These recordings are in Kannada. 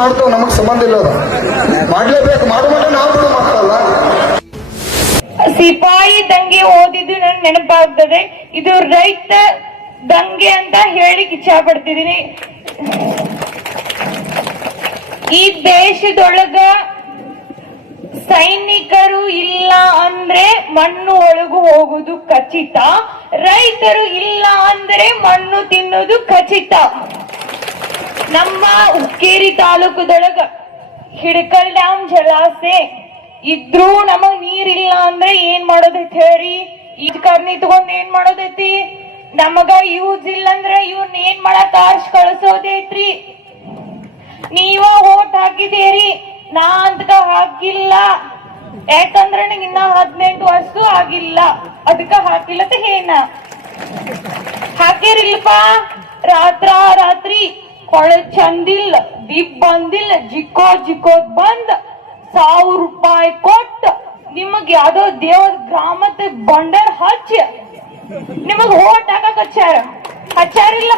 ಮಾಡ್ತೇವೆ, ನಮಗ್ ಸಂಬಂಧ ಇಲ್ಲ. ಮಾಡ್ಲೇಬೇಕು, ಮಾಡುವಾಗ ನಾವು ಬಿಡು ಮಾಡ್ತಲ್ಲ. ಸಿಪಾಯಿ ದಂಗೆ ಓದಿದ್ದು ನನ್ ನೆನಪಾಗ್ತದೆ. ಇದು ರೈತ ದಂಗೆ ಅಂತ ಹೇಳಿ ಇಚ್ಛಾ ಪಡ್ತಿದ್ದೀನಿ. ಈ ದೇಶದೊಳಗ ಸೈನಿಕರು ಇಲ್ಲ ಅಂದ್ರೆ ಮಣ್ಣು ಒಳಗು ಹೋಗುದು ಖಚಿತ, ರೈತರು ಇಲ್ಲ ಅಂದ್ರೆ ಮಣ್ಣು ತಿನ್ನೋದು ಖಚಿತ. ನಮ್ಮ ಹುಕ್ಕೇರಿ ತಾಲೂಕದೊಳಗ ಹಿಡಕಲ್ ಡ್ಯಾಮ್ ಜಲಾಶಯ ಇದ್ರೂ ನಮಗ್ ನೀರಿಲ್ಲ ಅಂದ್ರೆ ಏನ್ ಮಾಡೋದೈತಿ ಹೇಳಿ? ಈಜ್ ಕರ್ನಿ ತಗೊಂಡ್ ಏನ್ ಮಾಡೋದೈತಿ? ನಮಗ ಯೂಸ್ ಇಲ್ಲ ಅಂದ್ರೆ ಇವ್ನ ಏನ್ ಮಾಡಕ್ ಆರ್ಸ್ ಕಳ್ಸೋದೈತ್ರಿ. ನೀವ ಓಟ್ ಹಾಕಿದೇರಿ, ನಾ ಅಂತ ಹಾಕಿಲ್ಲ. ಯಾಕಂದ್ರೆ ನಂಗೆ ಇನ್ನ 18 ವರ್ಷ ಆಗಿಲ್ಲ, ಅದಕ್ಕ ಹಾಕಿಲ್ಲ ಏನ ಹಾಕಿರಿಲ್ಪ. ರಾತ್ರಿ ಕೊಳೆ ಚಂದಿಲ್ಲ, ದೀಪ್ ಬಂದಿಲ್ಲ, ಜಿಕ್ಕೋದ್ ಬಂದ್ 1000 ರೂಪಾಯಿ ಕೊಟ್ಟ ನಿಮಗ್ ಯಾವ್ದೋ ದೇವರ ಗ್ರಾಮದ ಬಂಡರ್ ಹಚ್ಚ ನಿಮಗ್ ಓಟ್ ಹಾಕಕ್ ಹಚ್ಚಾರಿಲ್ಲ.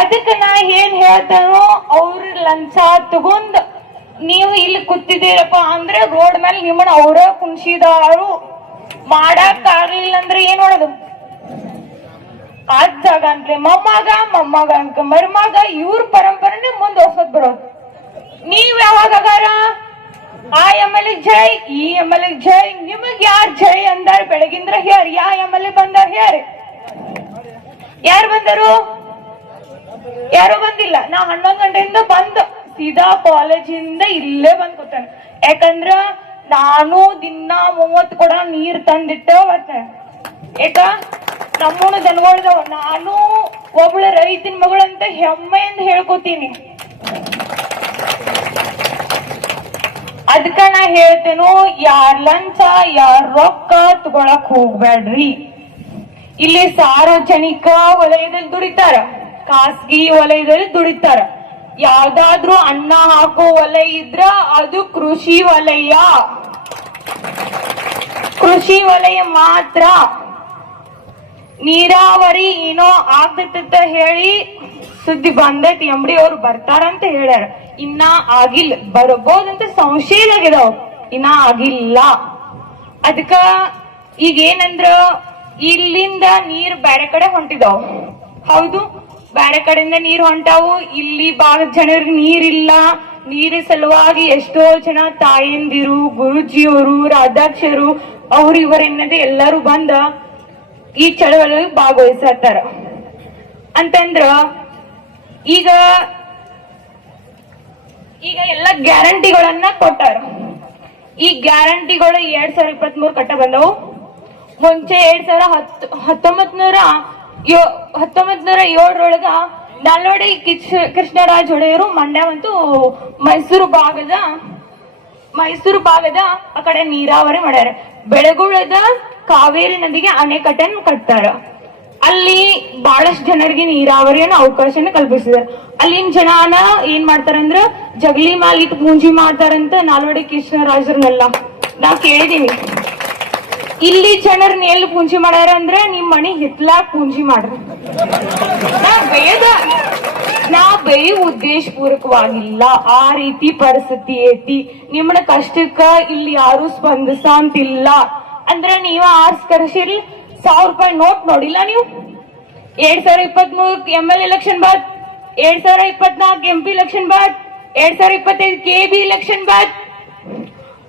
ಅದಕ್ಕೆ ನಾ ಏನ್ ಹೇಳ್ತಾನೋ, ಅವ್ರ ಲಂಚ ತಗೊಂಡ್ ನೀವು ಇಲ್ಲಿ ಕೂತಿದ್ದೀರಪ್ಪ ಅಂದ್ರೆ ರೋಡ್ ಮೇಲೆ ನಿಮ್ಮನ್ನ ಅವ್ರ ಕುಣ್ಸಿದಾರು. ಮಾಡಕ್ ಆಗ್ಲಿಲ್ಲ ಅಂದ್ರೆ ಏನ್ ಮಾಡೋದು? ಆದಾಗ ಅಂದ್ರೆ ಮೊಮ್ಮಗ ಅಂತ ಮರ್ಮಗ ಇವ್ರ ಪರಂಪರೆನೆ ಮುಂದುವರ್ಸೋದ್ ಬರೋದು. ನೀವ್ ಯಾವಾಗಾರ ಆ MLA ಜೈ, ಈ MLA ಜೈ, ನಿಮಗ್ ಯಾರ್ ಜೈ ಅಂದಾರ? ಬೆಳಗಿಂದ್ರ ಹೇಳ್ರಿ, ಯಾ MLA ಬಂದಾರ ಹೇಳ್ರಿ. ಯಾರು ಬಂದರು? ಯಾರು ಬಂದಿಲ್ಲ. ನಾ 11 ಗಂಟೆಯಿಂದ ಬಂದ್ ಸೀದಾ ಕಾಲೇಜಿಂದ ಇಲ್ಲೇ ಬಂದ್ ಕೂತಾನೆ. ಯಾಕಂದ್ರ ನಾನು ದಿನ 30 ಕೊಡ ನೀರ್ ತಂದಿಟ್ಟ ಬರ್ತೇನೆ. ಯಾಕ ನಮ್ಮೂನು ದನಗೊಳ್ದವ. ನಾನು ಒಬ್ಳ ರೈತನ ಮಗಳಂತ ಹೆಮ್ಮೆಯಿಂದ ಹೇಳ್ಕೊತೀನಿ. ಅದಕ್ಕ ನಾ ಹೇಳ್ತೇನೋ, ಯಾರ್ ಲಂಚ ಯಾರ್ ರೊಕ್ಕ ತಗೊಳಕ್ ಹೋಗ್ಬೇಡ್ರಿ. ಇಲ್ಲಿ ಸಾರ್ವಜನಿಕ ವಲಯದಲ್ಲಿ ದುಡಿತಾರ, ಖಾಸಗಿ ವಲಯದಲ್ಲಿ ದುಡಿತಾರ. ಯಾವ್ದಾದ್ರೂ ಅನ್ನ ಹಾಕೋ ವಲಯ ಇದ್ರ ಅದು ಕೃಷಿ ವಲಯ ಮಾತ್ರ. ನೀರಾವರಿ ಏನೋ ಆಗ್ತೈತ ಹೇಳಿ ಸುದ್ದಿ ಬಂದೈತಿ, MD ಅವ್ರು ಬರ್ತಾರಂತ ಹೇಳ್ಯಾರ. ಇನ್ನ ಆಗಿಲ್ಲ, ಬರ್ಬೋದಂತ ಸಂಶಯದಾಗಿದಾವ, ಇನ್ನ ಆಗಿಲ್ಲ. ಅದಕ್ಕ ಈಗ ಏನಂದ್ರ ಇಲ್ಲಿಂದ ನೀರ್ ಬ್ಯಾರೆ ಕಡೆ ಹೊಂಟಿದಾವ್. ಹೌದು, ಬ್ಯಾರೆ ಕಡೆಯಿಂದ ನೀರ್ ಹೊಂಟಾವು. ಇಲ್ಲಿ ಬಾಳ ಜನರಿಗೆ ನೀರಿಲ್ಲ. ನೀರಿನ ಸಲುವಾಗಿ ಎಷ್ಟೋ ಜನ ತಾಯಂದಿರು, ಗುರುಜಿಯವರು, ರಾಧಾಕ್ಷರು, ಅವ್ರು ಇವರೆನ್ನದೆ ಎಲ್ಲರೂ ಬಂದ ಈ ಚಳವಳಿ ಭಾಗವಹಿಸತ್ತಾರ. ಅಂತಂದ್ರ ಈಗ ಎಲ್ಲ ಗ್ಯಾರಂಟಿಗಳನ್ನ ಕೊಟ್ಟಾರ. ಈ ಗ್ಯಾರಂಟಿಗಳು 2023 ಕಟ್ಟ ಬಂದವು. ಮುಂಚೆ 1907 ನಾಲ್ವಡಿ ಕೃಷ್ಣರಾಜ ಒಡೆಯರು ಮಂಡ್ಯ ಮತ್ತು ಮೈಸೂರು ಭಾಗದ ಆ ಕಡೆ ನೀರಾವರಿ ಮಾಡ್ಯಾರ. ಬೆಳಗುಳದ ಕಾವೇರಿ ನದಿಗೆ ಅಣೆಕಟ್ಟನ್ನು ಕಟ್ತಾರ. ಅಲ್ಲಿ ಬಹಳಷ್ಟು ಜನರಿಗೆ ನೀರಾವರಿಯನ್ನು ಅವಕಾಶನ ಕಲ್ಪಿಸಿದಾರೆ. ಅಲ್ಲಿನ ಜನನ ಏನ್ ಮಾಡ್ತಾರಂದ್ರ ಜಗಲಿ ಮಾಲಿಟ್ ಪೂಂಜಿ ಮಾಡ್ತಾರಂತ ನಾಲ್ವಡಿ ಕೃಷ್ಣರಾಜರನ್ನೆಲ್ಲ ನಾ ಕೇಳಿದೀನಿ. ಇಲ್ಲಿ ಜನರನ್ನ ಎಲ್ಲಿ ಪೂಂಜಿ ಮಾಡ್ಯಾರ ಅಂದ್ರೆ ನಿಮ್ ಮನಿ ಹಿತ್ಲಾಕ್ ಪೂಂಜಿ ಮಾಡ್ರ. ನಾ ಬೇಯ ಉದ್ದೇಶ ಪೂರ್ವಕವಾಗಿಲ್ಲ, ಆ ರೀತಿ ಪರಿಸ್ಥಿತಿ ಐತಿ. ನಿಮ್ಮನ ಕಷ್ಟಕ್ಕ ಇಲ್ಲಿ ಯಾರು ಸ್ಪಂದಿಸಂತಿಲ್ಲ ಅಂದ್ರೆ ನೀವ ಆರ್ಸ್ ಕರ್ಸಿರಿ. 1000 ರೂಪಾಯಿ ನೋಟ್ ನೋಡಿಲ್ಲ ನೀವು? 2023 MLA ಎಲೆಕ್ಷನ್ ಬಾದ್, 2024 MP ಎಲೆಕ್ಷನ್ ಬಾದ್, 2025 KB ಎಲೆಕ್ಷನ್ ಬಾದ್,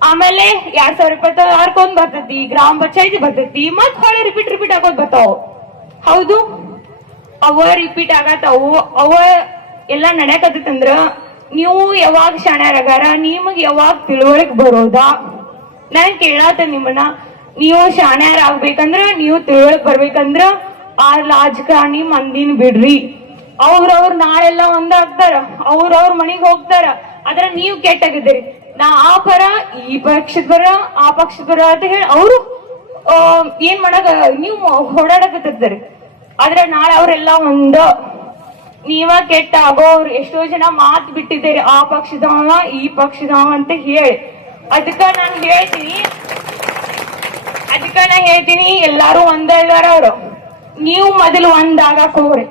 ಆಮೇಲೆ 2026 ಬರ್ತೈತಿ, ಗ್ರಾಮ ಪಂಚಾಯತಿ ಬರ್ತೈತಿ, ಮತ್ ಹೊಳೆ ರಿಪೀಟ್ ಆಗೋದ್ ಬರ್ತಾವ. ಹೌದು, ಅವ ರಿಪೀಟ್ ಆಗತ್ತಾವು. ಅವ ಎಲ್ಲಾ ನಡೆಯಕತ್ತಂದ್ರ ನೀವು ಯಾವಾಗ ಶಾಣ್ಯಾರಗಾರ, ನಿಮಗ್ ಯಾವಾಗ ತಿಳುವಳಿಕೆ ಬರೋದಾ? ನಾನ್ ಕೇಳಾತ ನಿಮ್ಮನ್ನ, ನೀವು ಶಾಣ್ಯಾರ ಆಗ್ಬೇಕಂದ್ರ, ನೀವು ತಿಳುವಳಿಕೆ ಬರ್ಬೇಕಂದ್ರ ಆ ರಾಜಕಾರಣಿ ಮಂದಿನ ಬಿಡ್ರಿ. ಅವ್ರವ್ರ ನಾಳೆಲ್ಲ ಒಂದಾಗ್ತಾರ, ಅವ್ರವ್ರ ಮನಿಗ್ ಹೋಗ್ತಾರ. ಆದ್ರ ನೀವು ಕೆಟ್ಟಾಗಿದ್ದೀರಿ. ನಾ ಆ ಪರ, ಈ ಪಕ್ಷದ ಪರ, ಆ ಪಕ್ಷದ ಪರ ಅಂತ ಹೇಳಿ ಅವರು ಏನ್ ಮಾಡಾಕ ನೀವು ಹೊಡಾಡಕತ್ತಿರ್ತಾರೆ. ಆದ್ರೆ ನಾಳೆ ಅವರೆಲ್ಲ ಒಂದ, ನೀವ ಕೆಟ್ಟ ಆಗೋರು. ಎಷ್ಟೋ ಜನ ಮಾತು ಬಿಟ್ಟಿದ್ದೀರಿ, ಆ ಪಕ್ಷದವ ಈ ಪಕ್ಷದವ ಅಂತ ಹೇಳಿ. ಅದಕ್ಕ ನಾನು ಹೇಳ್ತೀನಿ ಎಲ್ಲಾರು ಒಂದ ಇದಾರ. ಅವ್ರು ನೀವು ಮೊದಲು ಒಂದಾಗಕ್ ಹೋಗ್ರಿ.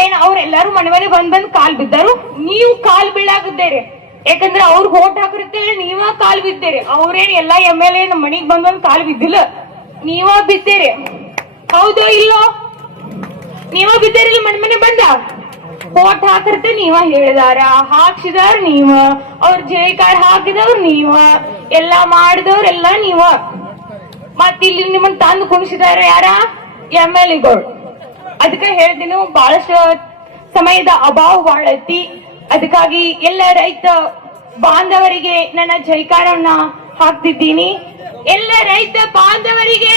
ಏನ್ ಅವ್ರೆಲ್ಲಾರು ಮನೆ ಮನೆ ಬಂದ್ ಕಾಲ್ ಬಿದ್ದರು, ನೀವು ಕಾಲ್ ಬೀಳಾಗಿದ್ದೀರಿ. ಯಾಕಂದ್ರೆ ಅವ್ರಿಗೆ ಓಟ್ ಹಾಕಿರ್ತೇಳಿ ನೀವ ಕಾಲ್ ಬಿದ್ದೀರಿ. ಅವ್ರೇನ್ ಎಲ್ಲಾ MLA ನಮ್ಮ ಮನಿಗ್ ಬಂದ್ ಕಾಲ್ ಬಿದ್ದಿಲ್ಲ, ನೀವ ಬಿದ್ದೀರಿ. ಹೌದೋ ಇಲ್ಲೋ? ನೀವ ಬಿದ್ದೀರಿಲ್ಲ ಮನೆ ಮನೆ ಬಂದ ಓಟ್ ಹಾಕಿರ್ತೆ ನೀವ ಹೇಳಿದಾರ, ಹಾಕ್ಸಿದಾರ ನೀವ, ಅವ್ರ ಜೈಕಾರ ಹಾಕಿದವ್ರು ನೀವ, ಎಲ್ಲಾ ಮಾಡಿದವ್ರೆಲ್ಲ ನೀವ. ಮತ್ ಇಲ್ಲಿ ನಿಮ್ಮನ್ನ ತಂದು ಕುಣಿಸಿದಾರ ಯಾರ? MLAಗಳು. ಅದಕ್ಕೆ ಹೇಳ್ತೀನಿ, ಬಹಳಷ್ಟು ಸಮಯದ ಅಭಾವ ಬಾಳ ಐತಿ. ಅದಕ್ಕಾಗಿ ಎಲ್ಲ ರೈತ ಬಾಂಧವರಿಗೆ ನನ್ನ ಜೈಕಾರವನ್ನ ಹಾಕ್ತಿದ್ದೀನಿ. ಎಲ್ಲ ರೈತ ಬಾಂಧವರಿಗೆ